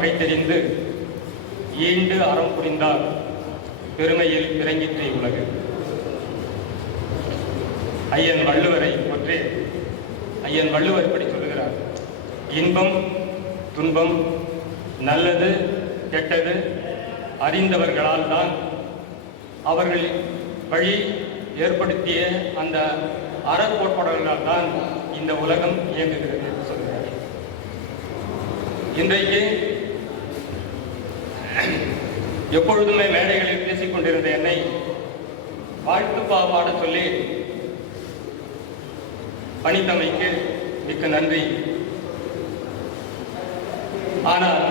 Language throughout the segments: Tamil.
பகை தெரிந்து ஈண்டு அறம் புரிந்தார் பெருமையில் இறங்கிற்றை உலகு. ஐயன் வள்ளுவரை ஒற்றே ஐயன் வள்ளுவர் இப்படி சொல்லுகிறார். இன்பம் துன்பம் நல்லது கெட்டது அறிந்தவர்களால் தான் அவர்கள் வழி ஏற்படுத்திய அந்த அறக்கோட்பாடுகளால் தான் இந்த உலகம் இயங்குகிறது என்று சொல்கிறார். இன்றைக்கு எப்பொழுதுமே மேடைகளில் பேசிக் கொண்டிருந்த என்னை வாழ்த்து பாவாட சொல்லி பணித்தமைக்கு மிக்க நன்றி. ஆனால்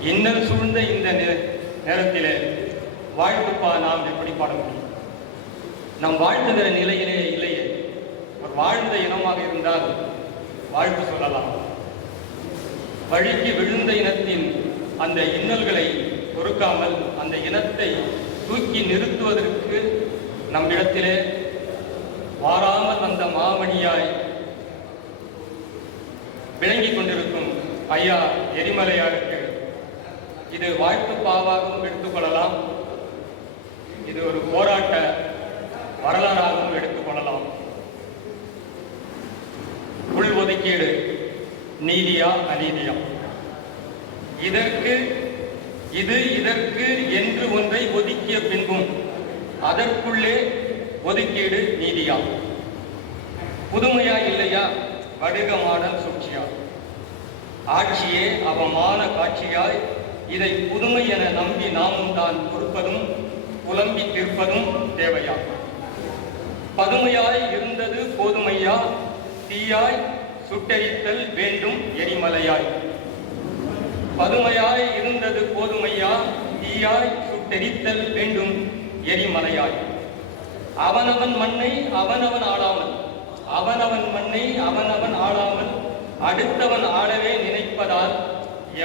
இன்னல் சூழ்ந்த இந்த நே- நேரத்திலே வாழ்த்துப்பா நாம் எப்படி பாட முடியும்? நம் வாழ்த்துகிற நிலையிலே இல்லையே. ஒரு வாழ்ந்த இனமாக இருந்தால் வாழ்த்து சொல்லலாம். வழிக்கு விழுந்த இனத்தின் அந்த இன்னல்களை பொறுக்காமல் அந்த இனத்தை தூக்கி நிறுத்துவதற்கு நம்மிடத்திலே வாராமல் அந்த மாமணியாய் விளங்கிக் கொண்டிருக்கும் ஐயா எரிமலையாருக்கு இது வாய்ப்பு பாவாகவும் எடுத்துக்கொள்ளலாம் இது ஒரு போராட்ட வரலாறாகவும் எடுத்துக்கொள்ளலாம் உள் ஒதுக்கீடு நீதியா அநீதியா? இதற்கு இது இதற்கு என்று ஒன்றை ஒதுக்கிய பின்பும் அதற்குள்ளே ஒதுக்கீடு நீதியா புதுமையா இல்லையா? வடுக மாடல் சூழ்ச்சியா ஆட்சியே அவமான காட்சியாய் இதை புதுமை என நம்பி நாமும் தான் பொறுப்பதும் புலம்பி தீர்ப்பதும் தேவையா பதுமையாய் இருந்தது போதுமையா? தீயாய் சுட்டரித்தல் வேண்டும் எரிமலையாய். பதுமையாய் இருந்தது கோதுமையா தீயாய் சுட்டெரித்தல் வேண்டும் எரிமலையாய். அவனவன் மண்ணை அவனவன் ஆளாமல் அவனவன் மண்ணை அவனவன் ஆளாமல் அடுத்தவன் ஆளவே நினைப்பதால்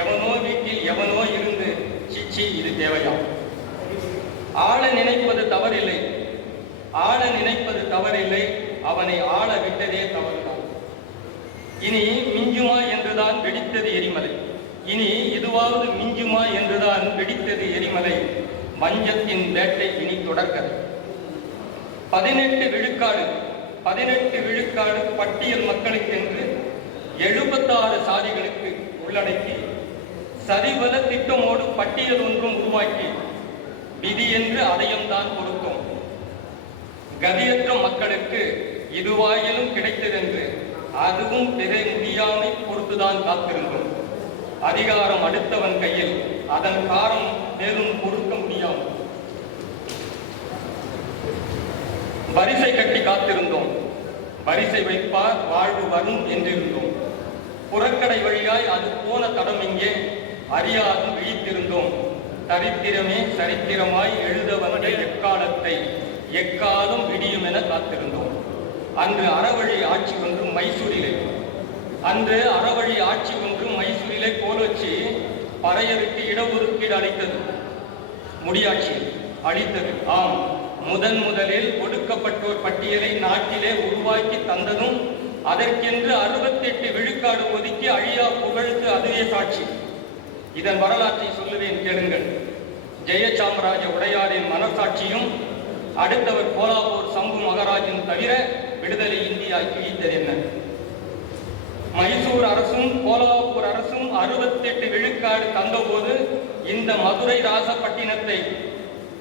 எவனோ வீட்டில் எவனோ இருந்து சிச்சி இது தேவையா ஆள நினைப்பது தவறில்லை. ஆள நினைப்பது தவறில்லை. அவனை ஆள விட்டதே தவறுதான். இனி மிஞ்சுமா என்றுதான் வெடித்தது எரிமலை. இனி இதுவாவது மிஞ்சுமா என்றுதான் வெடித்தது எரிமலை. வஞ்சத்தின் வேட்டை இனி தொடக்க பதினெட்டு விழுக்காடு பதினெட்டு விழுக்காடு பட்டியல் மக்களுக்கென்று எழுபத்தாறு சாதிகளுக்கு உள்ளடக்கி சரிவல திட்டமோடு பட்டியல் ஒன்றும் உருவாக்கி விதி என்று அதையும் தான் கொடுத்தோம் கதியற்ற மக்களுக்கு இதுவாயிலும் கிடைத்ததென்று அதுவும் பிற முடியாமை பொறுத்துதான் காத்திருந்தோம் அதிகாரம் அடுத்தவன் கையில். அதன் காரம் மேலும் கொடுக்க முடியாது. வரிசை கட்டி காத்திருந்தோம். வரிசை வைப்பார் வாழ்வு வரும் என்றிருந்தோம். புறக்கடை வழியாய் அது போன தடம் இங்கே அறியாது விழித்திருந்தோம். தரித்திரமே சரித்திரமாய் எழுத வந்த எக்காலத்தை எக்காலம் விடியும் என காத்திருந்தோம். அன்று அறவழி ஆட்சி ஒன்று மைசூரிலே. அன்று அறவழி ஆட்சி ஒன்று மைசூரிலே கோலோச்சி பறையருக்கு இடஒதுக்கீடு அளித்தது. முடியாட்சி அளித்தது. ஆம். முதன் முதலில் ஒடுக்கப்பட்டோர் பட்டியலை நாட்டிலே உருவாக்கி தந்ததும் அதற்கென்று அறுபத்தெட்டு விழுக்காடு ஒதுக்கி அழியா புகழ்ந்து அதுவே சாட்சி. இதன் வரலாற்றை சொல்லுவேன் கேளுங்கள். ஜெயச்சாமராஜ உடையாரின் மனசாட்சியும் அடுத்தவர் கோலாப்பூர் சம்பு மகராஜன் தவிர விடுதலை இந்தியா கிழித்தது என்ன? மைசூர் அரசும் கோலாப்பூர் அரசும் அறுபத்தெட்டு விழுக்காடு தந்தபோது இந்த மதுரை ராசப்பட்டினத்தை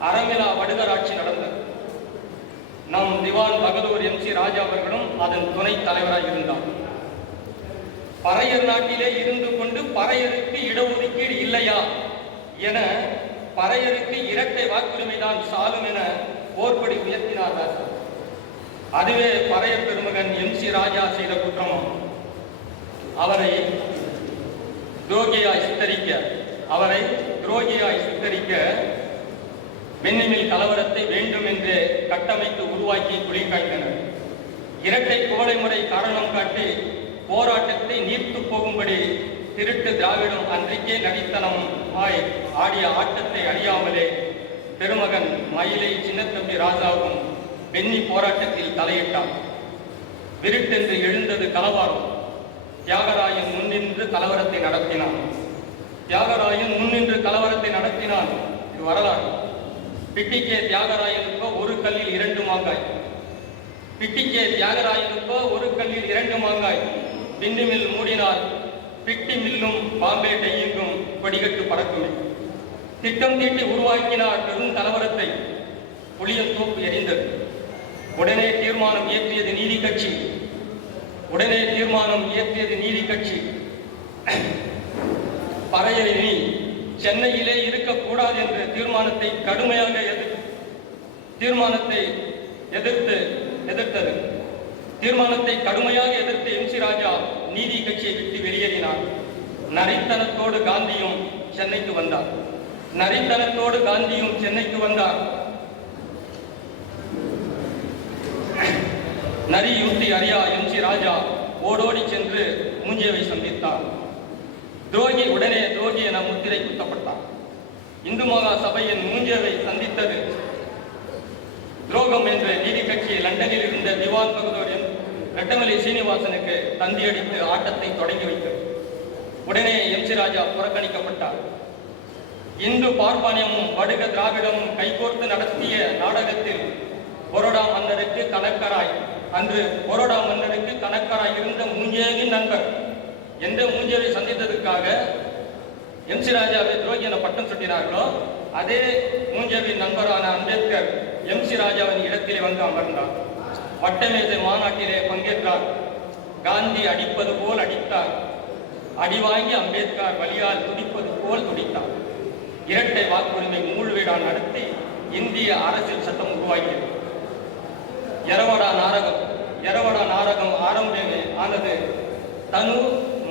அறமிலா வடுகராட்சி நடந்தது. நம் திவான் பகதூர் எம் சி ராஜா அவர்களும் அதன் துணைத் தலைவராக இருந்தார். பறையர் நாட்டிலே இருந்து கொண்டு பறையருக்கு இடஒதுக்கீடு இல்லையா என பறையருக்கு இரட்டை வாக்குரிமை தான் சாலும் என போர்ப்படி உயர்த்தினார் அதுவே பறையர் பெருமகன் எம் சி ராஜா செய்த குற்றமாம் அவரை துரோகியாய் சித்தரிக்க அவரை துரோகியாய் சித்தரிக்க பெண்ணிமில் கலவரத்தை வேண்டும் என்று கட்டமைத்து உருவாக்கி குளிக்காய்த்தனர் இரட்டை குவளை முறை காரணம் காட்டி போராட்டத்தை நீர்த்து போகும்படி திருட்டு திராவிடம் அன்றைக்கே நடித்தனம் ஆய் ஆடிய ஆட்டத்தை அறியாமலே பெருமகன் மயிலை சின்னத்தம்பி ராஜாவும் வெண்ணி போராட்டத்தில் தலையிட்டான். விருட்டென்று எழுந்தது கலவாரம். தியாகராயன் முன்னின்று கலவரத்தை நடத்தினான். தியாகராயன் முன்னின்று கலவரத்தை நடத்தினான். இது வரலாறு. பிட்டிக்கே தியாகராயனுக்கோ ஒரு கல்லில் இரண்டு மாங்காய். பிட்டிக்கே தியாகராயனுக்கோ ஒரு கல்லில் இரண்டு மாங்காய். பின்னு மில் மூடினார். பிட்டி மில்லும் பாம்பே டையுங்கும் கொடிகட்டு பறக்குமே திட்டம் தீட்டி உருவாக்கினார் பெரும் கலவரத்தை. புளியந்தோப்பு எரிந்தது. உடனே தீர்மானம் இயற்றியது நீதி கட்சி. உடனே தீர்மானம் இயற்றியது நீதி கட்சி. பறையணி சென்னையிலே இருக்கக்கூடாது என்ற தீர்மானத்தை கடுமையாக எதிர் தீர்மானத்தை எதிர்த்து எதிர்த்தது. தீர்மானத்தை கடுமையாக எதிர்த்து எம். சி. ராஜா நீதி கட்சியை விட்டு வெளியேறினார். நரித்தனத்தோடு காந்தியும் சென்னைக்கு வந்தார். நரித்தனத்தோடு காந்தியும் சென்னைக்கு வந்தார். நரியும் அறியா எம் சி ராஜா ஓடோடி சென்று மூஞ்சியவை சந்தித்தார் துரோகி உடனே துரோகி என முத்திரை குத்தப்பட்டார் இந்து மகா சபையின் மூஞ்சியவை சந்தித்தது. துரோகம் என்ற நீதி கட்சி லண்டனில் இருந்த திவான் பகதூரின் என் ரெட்டமலை சீனிவாசனுக்கு தந்தியடித்து ஆட்டத்தை தொடங்கி வைத்தது. உடனே எம் சி ராஜா புறக்கணிக்கப்பட்டார். இந்து பார்ப்பானியமும் வடுக திராவிடமும் கைகோர்த்து நடத்திய நாடகத்தில் பொரோடா மன்னருக்கு கணக்கராய் அன்று பொரோடா மன்னருக்கு கணக்கராய் இருந்த மூஞ்சேவின் நண்பர். எந்த மூஞ்சேவை சந்தித்ததற்காக எம் சி ராஜாவை துரோகி என பட்டம் சுட்டினார்களோ அதே மூஞ்சேவின் நண்பரான அம்பேத்கர் எம் சி ராஜாவின் இடத்திலே வந்து அமர்ந்தார். வட்டமேசை மாநாட்டிலே பங்கேற்றார். காந்தி அடிப்பது போல் அடித்தார். அடி வாங்கி அம்பேத்கர் வலியால் துடிப்பது போல் துடித்தார். இரட்டை வாக்குரிமை மூழ்விழா நடத்தி இந்திய அரசியல் சட்டம் உருவாகியது எரவடா நாடகம் எரவடா நாடகம் ஆரம்பமே ஆனது தனு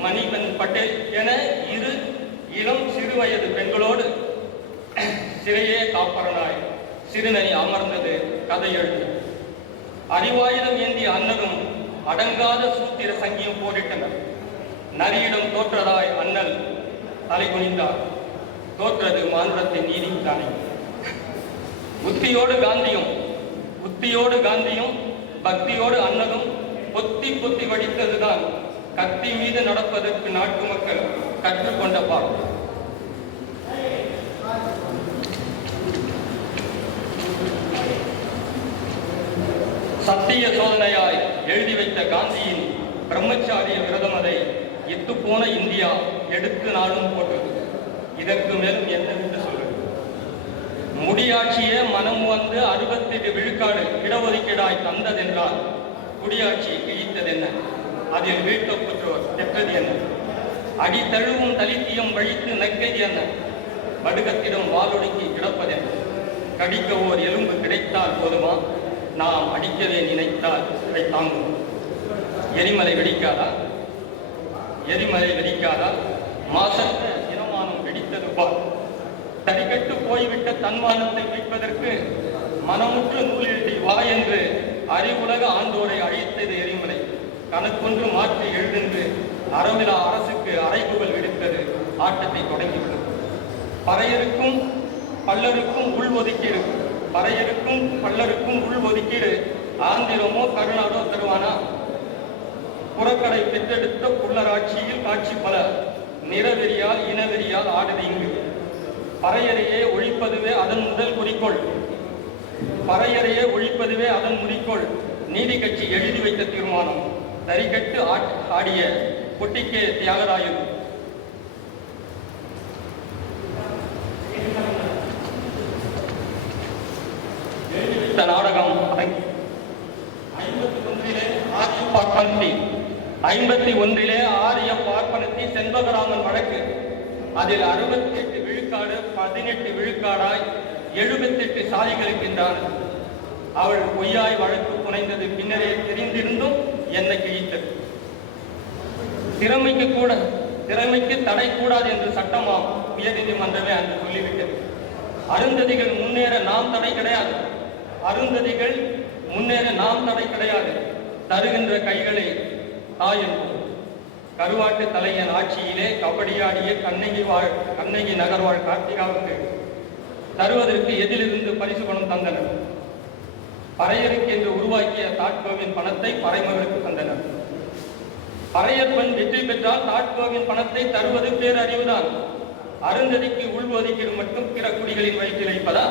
மணிபன் பட்டேல் என இரு இளம் சிறுவயது பெண்களோடு சிறையே காப்பரனாய். சிறுநனி அமர்ந்தது கதை அறிவாயிரம் ஏந்திய அண்ணனும் அடங்காத சூத்திர சங்கியம் போரிட்டனர். நரியிடம் தோற்றதாய் அண்ணல் தலை குனிந்தார். தோற்றது மானுடத்தின் நீதித்தானே புத்தியோடு காந்தியும் புத்தியோடு காந்தியும் பக்தியோடு அண்ணனும் பொத்தி பொத்தி வடித்ததுதான். கத்தி மீது நடப்பதற்கு நாட்டு மக்கள் கற்றுக்கொண்ட பாடம். சத்திய சோதனையாய் எழுதி வைத்த காந்தியின் பிரம்மச்சாரிய விரதம் அதை எத்து போன இந்தியா எடுத்து நாளும் போட்டது இதற்கு மேலும் என்ன? முடியாட்சியே மனம் வந்து அறுபத்தெட்டு விழுக்காடு இடஒதுக்கீடாய் தந்ததென்றால் குடியாட்சி கிழித்ததென்ன அதில் வீழ்த்தப் பெற்றோர் பெற்றது என்ன? அடி தழுவும் தலித்தியம் வழித்து நக்கது என்ன? வடுகத்திடம் வாளொடுக்கி கிடப்பதென்ன? கடிக்க ஓர் எலும்பு கிடைத்தால் போதுமா? நாம் அடிக்கவே நினைத்தால் அதை தாங்கும் எரிமலை வெடிக்காதா? எரிமலை வெடிக்காதா? மாசற்ற இனமானம் வெடித்தது பார். தடிக்கட்டு தன்மானத்தை வைப்பதற்கு மனமுற்று நூலெழுதி வா என்று அறிவுலக ஆண்டோரை அழைத்தது எரிமலை. கணக்கொன்று மாற்றி எழுதென்று அறவிழா அரசுக்கு அறைகூவல் விடுத்தது ஆட்டத்தை தொடங்கிவிட்டது பறையருக்கும் பல்லருக்கும் உள் ஒதுக்கீடு. பறையருக்கும் பல்லருக்கும் உள் ஒதுக்கீடு ஆந்திரமோ கருநாடோ தருவானா? புறக்கடை பெற்றெடுத்த புள்ளராட்சியில் காட்சி பல. நிறவெறியால் இனவெறியால் ஆடுது இங்கு. பறையறையே ஒழிப்பதுவே அதன் முதல் குறிக்கோள். பறையறையே ஒழிப்பதுவே அதன் குறிக்கோள். நீதி கட்சி எழுதி வைத்த தீர்மானம். தரிகட்டு ஆட்- ஆடிய பொட்டிக்கே தியாகராயன். இந்த நாடகம் ஐம்பத்தி ஒன்றிலே ஆரிய பார்ப்பனத்தி. ஐம்பத்தி ஒன்றிலே ஆரிய பார்ப்பனத்தி செண்பகராமன் வழக்கு. அதில் அறுபத்தி எட்டு விழுக்காடு பதினெட்டு விழுக்காடாய் எழுபத்தெட்டு சாதிகளுக்கின்றான் அவள் பொய்யாய் வழக்கு புனைந்தது பின்னரே தெரிந்திருந்தும் என்னை கிழித்தது. திறமைக்கு கூட திறமைக்கு தடை கூடாது என்று சட்டமாம் உயர்நீதிமன்றமே அன்று சொல்லிவிட்டது. அருந்ததிகள் முன்னேற நாம் தடை கிடையாது. அருந்ததிகள் முன்னேற நாம் தடை கிடையாது. தருகின்ற கைகளை தாய் கருவாட்டு தலையன் ஆட்சியிலே கபடியாடிய கண்ணகி வாழ் கண்ணகி நகர்வாழ் கார்த்திகாவுக்கு தருவதற்கு எதிலிருந்து பரிசு பணம் தந்தனர்? பறையருக்கு என்று உருவாக்கிய தாட்கோவின் பணத்தை பறைமகளுக்கு தந்தனர். பறையர் பெண் வெற்றி பெற்றால் தாட்கோவின் பணத்தை தருவது பேரறிவுதான். அருந்ததிக்கு உள்ஒதுக்கீடு மட்டும் பிற குடிகளின் வயிற்றில் வைப்பதா?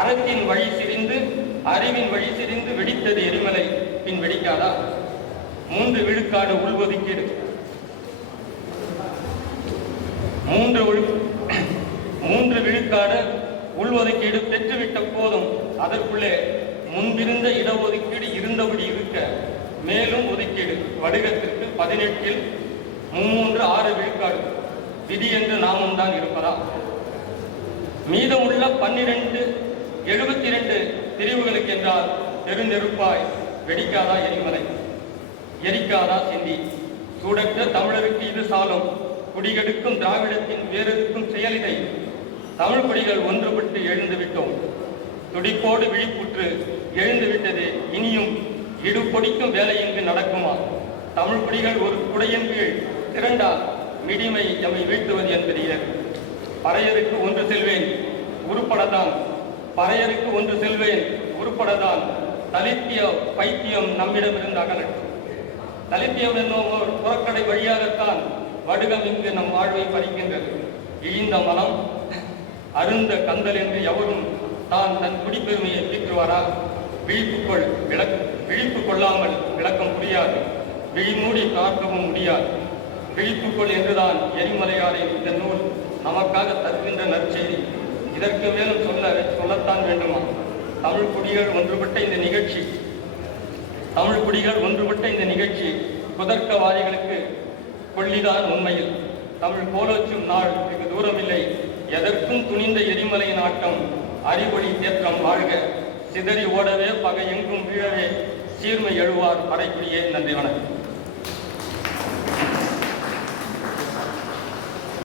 அறத்தின் வழி சிரிந்து அறிவின் வழி சிரிந்து வெடித்தது எரிமலை பின் வெடிக்காதா? மூன்று விழுக்காடு உள்ஒதுக்கீடு. மூன்று மூன்று விழுக்காடு உள்ஒதுக்கீடு பெற்றுவிட்ட போதும் அதற்குள்ளே முன்பிருந்த இடஒதுக்கீடு இருந்தபடி இருக்க மேலும் ஒதுக்கீடு. வடிவத்திற்கு பதினெட்டில் மும்மூன்று ஆறு விழுக்காடு. விதி என்று நாமும் தான் இருப்பதா மீதமுள்ள பன்னிரண்டு எழுபத்தி இரண்டு பிரிவுகளுக்கு என்றால் பெருநெருப்பாய் வெடிக்காதா எரிமலை? எரிக்காதா சிந்தி? சூடற்ற தமிழருக்கு இது சாலும். குடிகெடுக்கும் திராவிடத்தின் வேறெடுக்கும் செயலினை தமிழ் குடிகள் ஒன்றுபட்டு எழுந்துவிட்டோம். துடிப்போடு விழிப்புற்று எழுந்துவிட்டது. இனியும் இடுபொடிக்கும் வேலை இங்கு நடக்குமா? தமிழ் குடிகள் ஒரு குடையின் கீழ் திரண்டால் மிடிமை எம்மை வீழ்த்துவது என்பது பறையருக்கு ஒன்று செல்வேன் உருப்படத்தான் பறையருக்கு ஒன்று செல்வேன் உருப்படத்தான் தலித்திய பைத்தியம் நம்மிடமிருந்து அகலட்டும். கலிப்பியம் என்னும் ஒரு புறக்கடை வழியாகத்தான் வடுகம் இங்கு நம் வாழ்வை பறிக்கின்றது. இழிந்த மனம் அருந்த கந்தல் என்று எவரும் தான் தன் குடிப்பெருமையை தீற்றுவாரா விழிப்புக்குள் விளக் விழிப்பு கொள்ளாமல் விளக்கம் முடியாது. விழிமூடி பார்க்கவும் முடியாது. விழிப்புக்குள் என்றுதான் எரிமலையாரின் இந்த நூல் நமக்காக தருகின்ற நற்செய்தி. இதற்கு மேலும் சொல்ல சொல்லத்தான் வேண்டுமா? தமிழ் குடிகள் ஒன்றுபட்ட இந்த நிகழ்ச்சி குடிகள் ஒன்றுபட்ட இந்த நிகழ்ச்சி குதர்க்கவாதிகளுக்கு கொள்ளிதான் உண்மையில். தமிழ் கோலோச்சும் நாள் வெகு தூரமில்லை. எதற்கும் துணிந்த எரிமலையின் ஆட்டம் அறிவொளி தேற்றம் வாழ்க. சிதறி ஓடவே பகை எங்கும் வீழவே சீர்மை எழுவார் படைக்குடியே. நன்றி வணக்கம்.